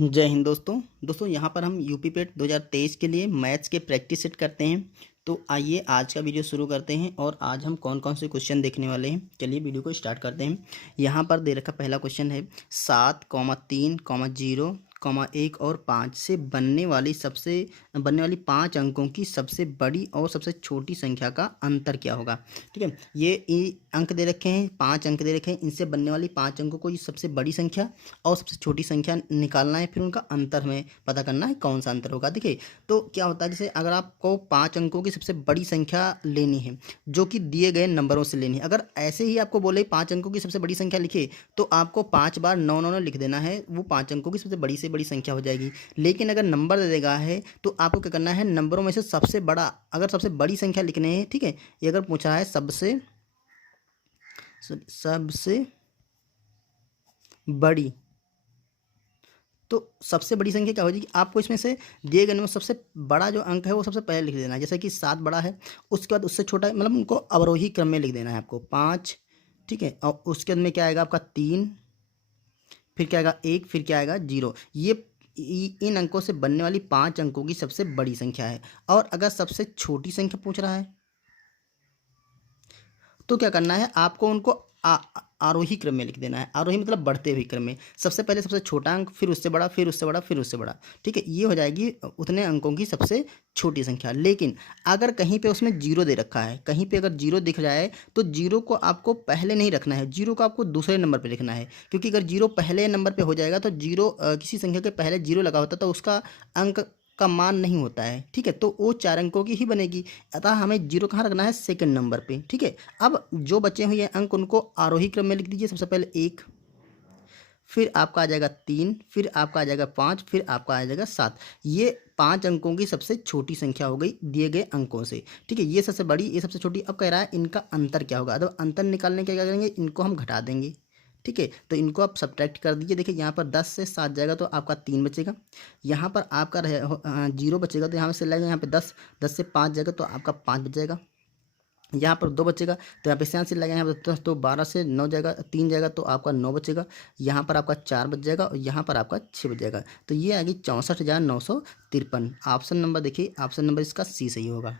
जय हिंद दोस्तों यहाँ पर हम यूपी पेट 2023 के लिए मैथ्स के प्रैक्टिस सेट करते हैं। तो आइए आज का वीडियो शुरू करते हैं और आज हम कौन कौन से क्वेश्चन देखने वाले हैं। चलिए वीडियो को स्टार्ट करते हैं। यहाँ पर दे रखा पहला क्वेश्चन है 7,3,0,1 और 5 से बनने वाली 5 अंकों की सबसे बड़ी और सबसे छोटी संख्या का अंतर क्या होगा। ठीक है, ये अंक दे रखे हैं, 5 अंक दे रखे हैं, इनसे बनने वाली 5 अंकों को ये सबसे बड़ी संख्या और सबसे छोटी संख्या निकालना है, फिर उनका अंतर हमें पता करना है कौन सा अंतर होगा। देखिए तो क्या होता है, जैसे अगर आपको 5 अंकों की सबसे बड़ी संख्या लेनी है जो कि दिए गए नंबरों से लेनी है, अगर ऐसे ही आपको बोले 5 अंकों की सबसे बड़ी संख्या लिखे तो आपको 5 बार 9 लिख देना है, वो 5 अंकों की सबसे बड़ी से बड़ी संख्या हो जाएगी। लेकिन अगर नंबर दे देगा है तो आपको क्या करना है, नंबरों में से सबसे बड़ा, अगर सबसे बड़ी संख्या लिखने है, ठीक है, ये अगर पूछा है सबसे बड़ी, तो सबसे बड़ी संख्या क्या हो जाएगी, आपको इसमें से दिए गए में सबसे बड़ा जो अंक है वो सबसे पहले लिख देना है। जैसे कि 7 बड़ा है, उसके बाद उससे छोटा है, मतलब उनको अवरोही क्रम में लिख देना है आपको 5, ठीक है, और उसके बाद में क्या आएगा आपका 3, फिर क्या आएगा 1, फिर क्या आएगा 0। ये इन अंकों से बनने वाली 5 अंकों की सबसे बड़ी संख्या है। और अगर सबसे छोटी संख्या पूछ रहा है तो क्या करना है, आपको उनको आरोही क्रम में लिख देना है। आरोही मतलब बढ़ते हुए क्रम में, सबसे पहले सबसे छोटा अंक, फिर उससे बड़ा, फिर उससे बड़ा, फिर उससे बड़ा। ठीक है, ये हो जाएगी उतने अंकों की सबसे छोटी संख्या। लेकिन अगर कहीं पे उसमें 0 दे रखा है, कहीं पे अगर 0 दिख जाए तो 0 को आपको पहले नहीं रखना है, 0 को आपको दूसरे नंबर पे लिखना है। क्योंकि अगर 0 पहले नंबर पे हो जाएगा तो 0 किसी संख्या के पहले 0 लगा होता तो उसका अंक का मान नहीं होता है। ठीक है, तो वो 4 अंकों की ही बनेगी। अतः हमें 0 कहाँ रखना है, सेकंड नंबर पे। ठीक है, अब जो बचे हुए अंक उनको आरोही क्रम में लिख दीजिए। सबसे पहले 1, फिर आपका आ जाएगा 3, फिर आपका आ जाएगा 5, फिर आपका आ जाएगा 7। ये 5 अंकों की सबसे छोटी संख्या हो गई दिए गए अंकों से। ठीक है, ये सबसे बड़ी, ये सबसे छोटी। अब कह रहा है इनका अंतर क्या होगा। अब अंतर निकालने के क्या करेंगे, इनको हम घटा देंगे। ठीक है, तो इनको आप सब्ट्रैक्ट कर दीजिए। देखिए यहाँ पर 10 से 7 जाएगा तो आपका 3 बचेगा, यहाँ पर आपका 0 बचेगा तो यहाँ से लगेगा, यहाँ पे 10, 10 से 5 जाएगा तो आपका 5 बच जाएगा। यहाँ पर 2 बचेगा तो यहाँ पे सेंस लगेगा, यहाँ पर 10 तो 12 से 9 जाएगा, 3 जाएगा तो आपका 9 बचेगा। यहाँ पर आपका 4 बच जाएगा और यहाँ पर आपका 6 बच जाएगा। तो ये आएगी 64,953। ऑप्शन नंबर देखिए, ऑप्शन नंबर इसका सी सही होगा।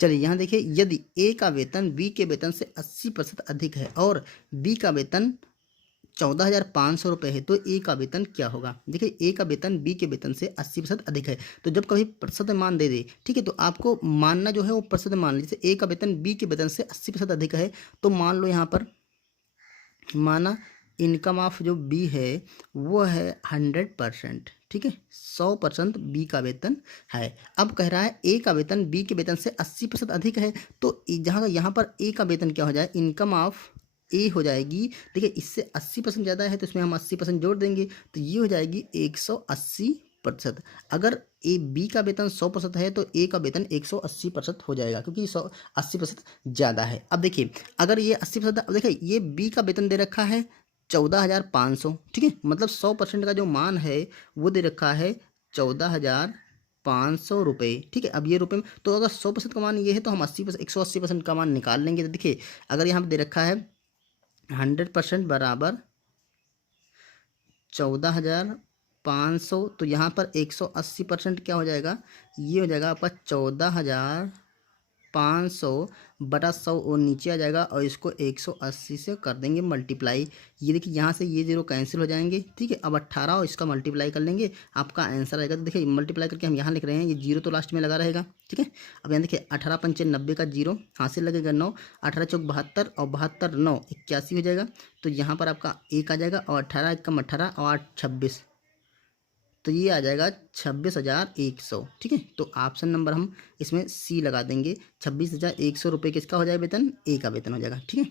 चलिए यहाँ देखिए, यदि ए का वेतन बी के वेतन से 80% अधिक है और बी का वेतन 14,500 रुपये है तो ए का वेतन क्या होगा। देखिए ए का वेतन बी के वेतन से 80% अधिक है, तो जब कभी प्रतिशत मान दे दे, ठीक है, तो आपको मानना जो है वो प्रतिशत मान लीजिए। जैसे ए का वेतन बी के वेतन से 80% अधिक है तो मान लो यहाँ पर माना इनकम ऑफ जो बी है वो है 100%। ठीक है, 100% बी का वेतन है। अब कह रहा है ए का वेतन बी के वेतन से 80% अधिक है, तो जहाँ यहाँ पर ए का वेतन क्या हो जाए, इनकम ऑफ ए हो जाएगी। देखिए इससे 80% ज़्यादा है तो इसमें हम 80% जोड़ देंगे तो ये हो जाएगी 180%। अगर ए बी का वेतन 100% है तो ए का वेतन 180% हो जाएगा, क्योंकि 80% ज़्यादा है। अब देखिए अगर ये 80%, अब देखिए ये बी का वेतन दे रखा है 14,500। ठीक है, मतलब 100% का जो मान है वो दे रखा है 14,500 रुपये। ठीक है, अब ये रुपये में, तो अगर 100% का मान ये है तो हम 80%, 180% का मान निकाल लेंगे। तो देखिए अगर यहाँ पर दे रखा है 100% बराबर 14,500, तो यहाँ पर 180% क्या हो जाएगा, ये हो जाएगा आपका 14,500 बटा 100, और नीचे आ जाएगा और इसको 180 से कर देंगे मल्टीप्लाई। ये देखिए यहाँ से ये 0 कैंसिल हो जाएंगे। ठीक है, अब 18 और इसका मल्टीप्लाई कर लेंगे, आपका आंसर आएगा। तो देखिए मल्टीप्लाई करके हम यहाँ लिख रहे हैं, ये 0 तो लास्ट में लगा रहेगा। ठीक है, अब यहाँ देखिए 18 पंचे 90 का 0 हासिल लगेगा 9, 18 चौक 72 और 72 9 81 हो जाएगा। तो यहाँ पर आपका 1 आ जाएगा और 18 कम 18 और 8 26, तो ये आ जाएगा 26,100। ठीक है, तो ऑप्शन नंबर हम इसमें सी लगा देंगे। 26,100 रुपये किसका हो जाएगा वेतन, ए का वेतन हो जाएगा। ठीक है,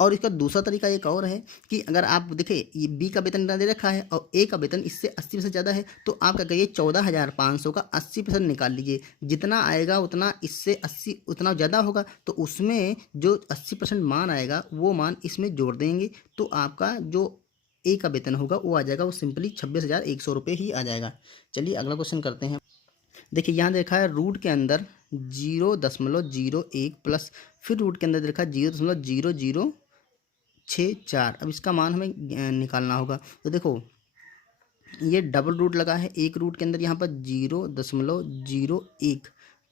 और इसका दूसरा तरीका एक और है कि अगर आप देखें ये बी का वेतन इतना दे रखा है और ए का वेतन इससे 80% ज़्यादा है, तो आप क्या करिए 14,500 का 80% निकाल लीजिए। जितना आएगा उतना इससे 80 उतना ज़्यादा होगा, तो उसमें जो 80% मान आएगा वो मान इसमें जोड़ देंगे, तो आपका जो ए का वेतन होगा वो आ जाएगा, वो सिंपली 26,100 रुपये ही आ जाएगा। चलिए अगला क्वेश्चन करते हैं। देखिए यहाँ देखा है रूट के अंदर 0.01 प्लस, फिर रूट के अंदर देखा 0.00 4। अब इसका मान हमें निकालना होगा। तो देखो ये डबल रूट लगा है, एक रूट के अंदर यहाँ पर 0.01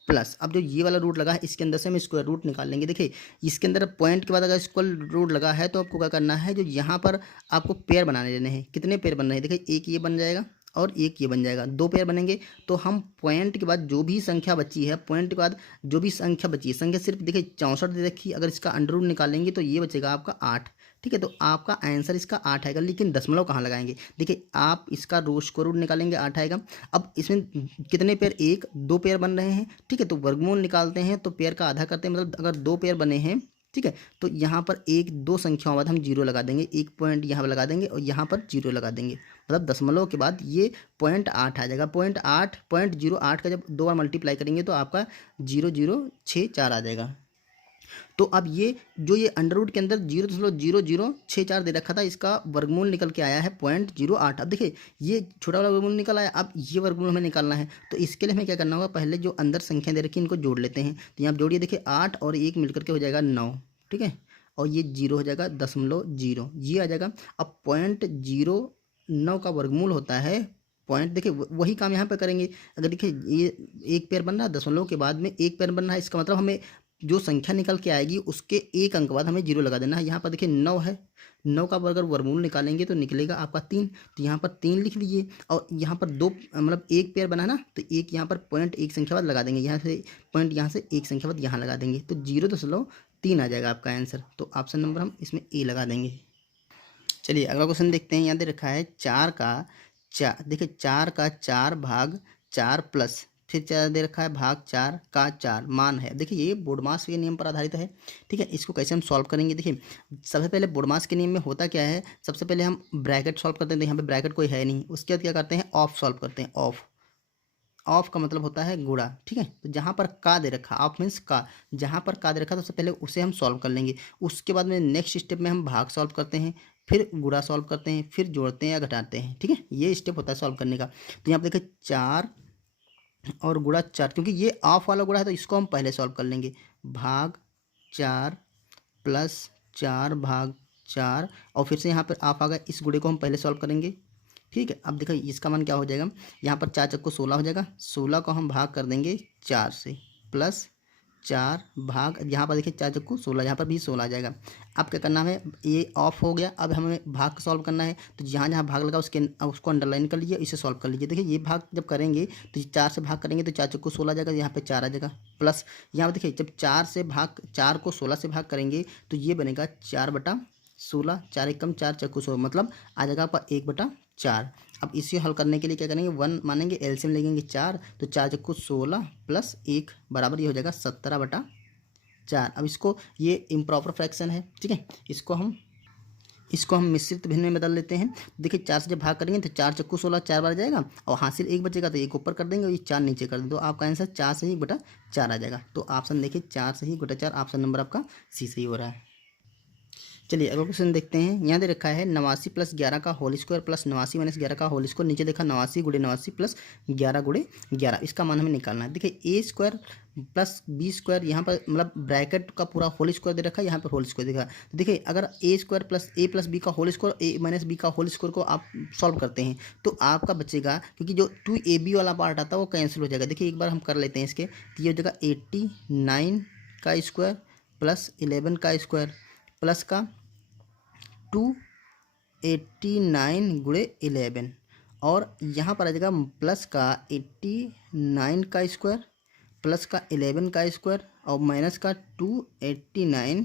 प्लस, अब जो ये वाला रूट लगा है इसके अंदर से हम स्क्वायर रूट निकाल लेंगे। देखिए इसके अंदर पॉइंट के बाद अगर स्क्वायर रूट लगा है तो आपको क्या करना है, जो यहाँ पर आपको पेयर बनाने देने हैं। कितने पेयर बन रहे हैं, देखिए एक ये बन जाएगा और एक ये बन जाएगा, 2 पेयर बनेंगे। तो हम पॉइंट के बाद जो भी संख्या बची है, पॉइंट के बाद जो भी संख्या बची है, संख्या सिर्फ देखिए 64 दे रखी, अगर इसका अंडर रूट निकालेंगे तो ये बचेगा आपका 8। ठीक है, तो आपका आंसर इसका 8 आएगा। लेकिन दशमलव कहाँ लगाएंगे, देखिए आप इसका स्क्वायर रूट निकालेंगे 8 आएगा। अब इसमें कितने पेयर, 1 2 पेयर बन रहे हैं। ठीक है, तो वर्गमूल निकालते हैं तो पेयर का आधा करते हैं, मतलब अगर 2 पेयर बने हैं, ठीक है, तो यहाँ पर 1 2 संख्याओं बाद हम 0 लगा देंगे, एक पॉइंट यहाँ पर लगा देंगे और यहाँ पर 0 लगा देंगे, मतलब दशमलव के बाद ये 0.8 आ जाएगा। 0.8 का जब 2 बार मल्टीप्लाई करेंगे तो आपका 0064 आ जाएगा। तो अब ये जो ये अंडर रूट के अंदर 0.0064 दे रखा था, इसका वर्गमूल निकल के आया है 0.08। अब देखिए ये छोटा वाला वर्गमूल निकल आया, अब ये वर्गमूल हमें निकालना है। तो इसके लिए हमें क्या करना होगा, पहले जो अंदर संख्या दे रखी है इनको जोड़ लेते हैं। तो यहाँ जोड़िए, देखिए 8 और 1 मिलकर के हो जाएगा 9। ठीक है, और ये 0 हो जाएगा 0.0, ये आ जाएगा। अब 0.09 का वर्गमूल होता है पॉइंट, देखिए वही काम यहाँ पे करेंगे। अगर देखिए ये एक पेयर बन रहा है, दशमलव के बाद में एक पेयर बन रहा है, इसका मतलब हमें जो संख्या निकल के आएगी उसके एक अंक बाद हमें 0 लगा देना है। यहाँ पर देखिए 9 है, 9 का अगर वर्गमूल निकालेंगे तो निकलेगा आपका 3। तो यहाँ पर 3 लिख लीजिए, और यहाँ पर 2 मतलब एक पेयर बना ना, तो एक यहाँ पर पॉइंट एक संख्या बाद लगा देंगे, यहाँ से पॉइंट यहाँ से एक संख्या बाद यहाँ लगा देंगे, तो 0.3 आ जाएगा आपका आंसर। तो ऑप्शन नंबर हम इसमें ए लगा देंगे। चलिए अगला क्वेश्चन देखते हैं। यहाँ दे रखा है 4 का 4, देखिए 4 का 4 भाग 4 प्लस, फिर 4 दे रखा है भाग 4 का 4 मान है। देखिए ये बोडमास के नियम पर आधारित है। ठीक है, इसको कैसे हम सॉल्व करेंगे, देखिए सबसे पहले बोडमास के नियम में होता क्या है, सबसे पहले हम ब्रैकेट सॉल्व करते हैं। यहाँ पे ब्रैकेट कोई है नहीं, उसके बाद क्या करते हैं, ऑफ सॉल्व करते हैं। ऑफ, ऑफ का मतलब होता है गुणा। ठीक है, तो जहाँ पर का दे रखा, ऑफ मीन्स का, जहाँ पर का दे रखा तो सबसे पहले उसे हम सॉल्व कर लेंगे। उसके बाद में नेक्स्ट स्टेप में हम भाग सॉल्व करते हैं, फिर गुणा सॉल्व करते हैं, फिर जोड़ते हैं या घटाते हैं। ठीक है, ये स्टेप होता है सॉल्व करने का। तो यहाँ पर देखिए 4 और गुणा 4, क्योंकि ये ऑफ वाला गुणा है तो इसको हम पहले सॉल्व कर लेंगे। भाग 4 प्लस 4 भाग 4, और फिर से यहाँ पर ऑफ आ गया, इस गुणे को हम पहले सॉल्व करेंगे। ठीक है, अब देखो इसका मान क्या हो जाएगा, यहाँ पर 4 चक्को 16 हो जाएगा, 16 को हम भाग कर देंगे 4 से, प्लस 4 भाग, यहाँ पर देखिए 4 चक्को 16, यहाँ पर भी 16 आ जाएगा। अब क्या करना है, ये ऑफ हो गया, अब हमें भाग सॉल्व करना है। तो जहाँ जहाँ भाग लगा उसको अंडरलाइन कर लीजिए, इसे सॉल्व कर लीजिए। देखिए ये भाग जब करेंगे तो 4 से भाग करेंगे तो 4 चक्को 16 आ जाएगा, यहाँ पे 4 आ जाएगा, प्लस यहाँ पर देखिए जब 4 को 16 से भाग करेंगे तो ये बनेगा 4/16, 4 एकम 4 चक्कू 16, मतलब आ जाएगा आपका 1/4। अब इसे हल करने के लिए क्या करेंगे, 1 मानेंगे, एलसीएम लेंगे 4, तो 4 चक्कू 16 प्लस 1 बराबर ये हो जाएगा 17/4। अब इसको, ये इम्प्रॉपर फ्रैक्शन है। ठीक है, इसको हम मिश्रित भिन्न में बदल लेते हैं। देखिए 4 से जब भाग करेंगे तो 4 चक्कू 16 4 बार जाएगा, और हासिल 1 बचेगा तो 1 ऊपर कर देंगे और ये 4 नीचे कर देंगे, तो आपका आंसर 4 से ही 1/4 आ जाएगा। तो ऑप्शन देखिए 4 से ही 1/4, ऑप्शन नंबर आपका सी सही हो रहा है। चलिए अगला क्वेश्चन देखते हैं। यहाँ दे रखा है 89 + 11 का होल स्क्वायर प्लस 89 - 11 का होल स्क्वायर, नीचे देखा 89 × 89 प्लस 11 × 11, इसका मान हमें निकालना है। देखिए ए स्क्वायर प्लस बी स्क्वायर, यहाँ पर मतलब ब्रैकेट का पूरा होल स्क्वायर दे रखा है, यहाँ पर होल स्क्वायर देखा। तो देखिए अगर ए स्क्वायर प्लस ए प्लस बी का होल स्क्वायर, ए माइनस बी का होल स्क्वायर को आप सॉल्व करते हैं तो आपका बचेगा, क्योंकि जो 2ab वाला पार्ट आता है वो कैंसिल हो जाएगा। देखिए एक बार हम कर लेते हैं इसके, तो ये हो जाएगा 89 का स्क्वायर प्लस 11 का स्क्वायर प्लस का 289 × 11, और यहाँ पर आ जाएगा प्लस का 89 का स्क्वायर प्लस का 11 का स्क्वायर और माइनस का 289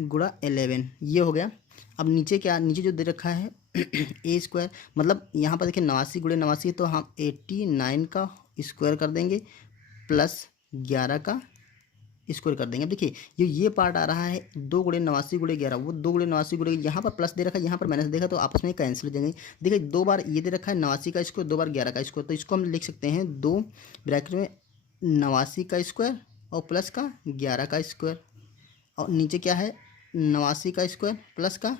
× 11, ये हो गया। अब नीचे क्या, नीचे जो दे रखा है ए स्क्वायर, मतलब यहाँ पर देखिए 89 × 89, तो हम 89 का स्क्वायर कर देंगे प्लस 11 का स्क्वायर कर देंगे। अब देखिए ये पार्ट आ रहा है 2 × 89 × 11, वो 2 × 89 × यहाँ पर प्लस दे रखा है, यहाँ पर माइनस देखा, तो आपस में कैंसिल हो जाएंगे। देखिए 2 बार ये दे रखा है 89 का स्क्वायर, 2 बार 11 का स्क्वायर, तो इसको हम लिख सकते हैं 2 ब्रैकेट में 89 का स्क्वायर और प्लस का 11 का स्क्वायर, और नीचे क्या है 89 का स्क्वायर प्लस का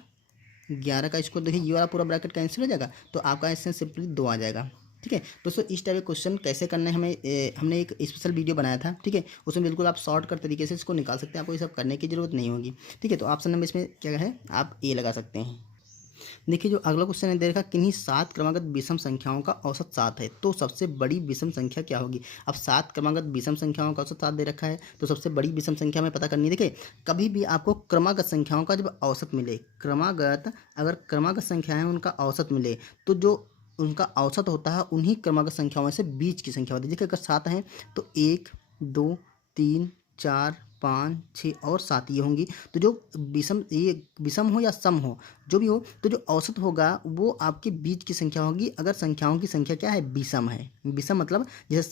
11 का स्क्वायर। देखिए ये वाला पूरा ब्रैकेट कैंसिल हो जाएगा, तो आपका आंसर सिंपली 2 आ जाएगा। ठीक है दोस्तों, इस टाइप के क्वेश्चन कैसे करना है हमने एक स्पेशल वीडियो बनाया था। ठीक है, उसमें बिल्कुल आप शॉर्ट कट तरीके से इसको निकाल सकते हैं, आपको ये सब करने की जरूरत नहीं होगी। ठीक है, तो ऑप्शन नंबर इसमें क्या है, आप ए लगा सकते हैं। देखिए जो अगला क्वेश्चन है, देखा किन्हीं 7 क्रमागत विषम संख्याओं का औसत 7 है, तो सबसे बड़ी विषम संख्या क्या होगी। अब 7 क्रमागत विषम संख्याओं का औसत 7 दे रखा है, तो सबसे बड़ी विषम संख्या में पता करनी है। देखिए कभी भी आपको क्रमागत संख्याओं का जब औसत मिले, अगर क्रमागत संख्याएं उनका औसत मिले, तो जो उनका औसत होता है उन्हीं क्रमागत संख्याओं में से बीच की संख्या होती है। देखिए अगर 7 हैं तो 1 2 3 4 5 6 और 7 ये होंगी। तो जो विषम हो या सम हो, जो भी हो, तो जो औसत होगा वो आपके बीच की संख्या होगी, अगर संख्याओं की संख्या क्या है, विषम है। विषम मतलब जैसे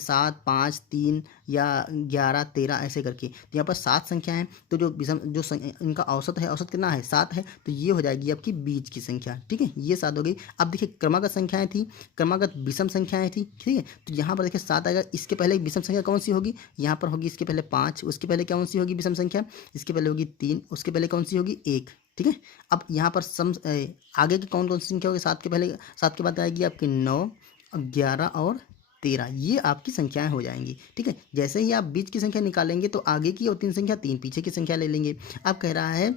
7 5 3 या 11 13 ऐसे करके, तो यहाँ पर 7 संख्या है, तो जो विषम इनका औसत है, औसत कितना है, 7 है, तो ये हो जाएगी आपकी बीच की संख्या। ठीक है, ये 7 हो गई। अब देखिए क्रमागत संख्याएं थी, क्रमागत विषम संख्याएं थी। ठीक है, तो यहाँ पर देखिए 7 आएगा, इसके पहले विषम संख्या कौन सी होगी, यहाँ पर होगी इसके पहले 5, उसके पहले कौन सी होगी विषम संख्या, इसके पहले होगी 3, उसके पहले कौन सी होगी 1। ठीक है, अब यहाँ पर आगे की कौन कौन सी संख्या होगी, 7 के बाद आएगी आपकी 9 11 और 13, ये आपकी संख्याएं हो जाएंगी। ठीक है, जैसे ही आप बीच की संख्या निकालेंगे तो आगे की और 3 संख्या, 3 पीछे की संख्या ले लेंगे। अब कह रहा है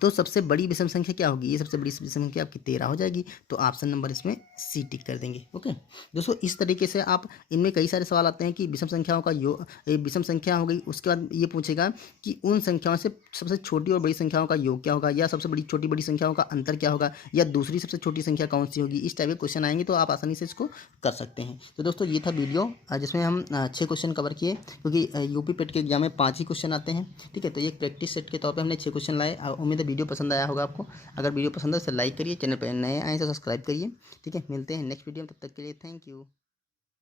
तो सबसे बड़ी विषम संख्या क्या होगी, ये सबसे बड़ी विषम संख्या आपकी 13 हो जाएगी, तो ऑप्शन नंबर इसमें सी टिक कर देंगे। ओके दोस्तों, इस तरीके से आप इनमें कई सारे सवाल आते हैं कि विषम संख्याओं का विषम संख्या हो गई, उसके बाद ये पूछेगा कि उन संख्याओं से सबसे छोटी और बड़ी संख्याओं का योग क्या होगा, या सबसे बड़ी छोटी बड़ी संख्याओं का अंतर क्या होगा, या दूसरी सबसे छोटी संख्या कौन सी होगी। इस टाइप के क्वेश्चन आएंगे तो आप आसानी से इसको कर सकते हैं। तो दोस्तों ये था वीडियो जिसमें हम 6 क्वेश्चन कवर किए, क्योंकि यूपी पेट के एग्जाम में 5 ही क्वेश्चन आते हैं। ठीक है, तो ये प्रैक्टिस सेट के तौर पर हमने 6 क्वेश्चन लाए। उम्मीद है वीडियो पसंद आया होगा आपको। अगर वीडियो पसंद है तो लाइक करिए, चैनल पर नए आए तो सब्सक्राइब करिए। ठीक है, मिलते हैं नेक्स्ट वीडियो में, तब तक के लिए थैंक यू।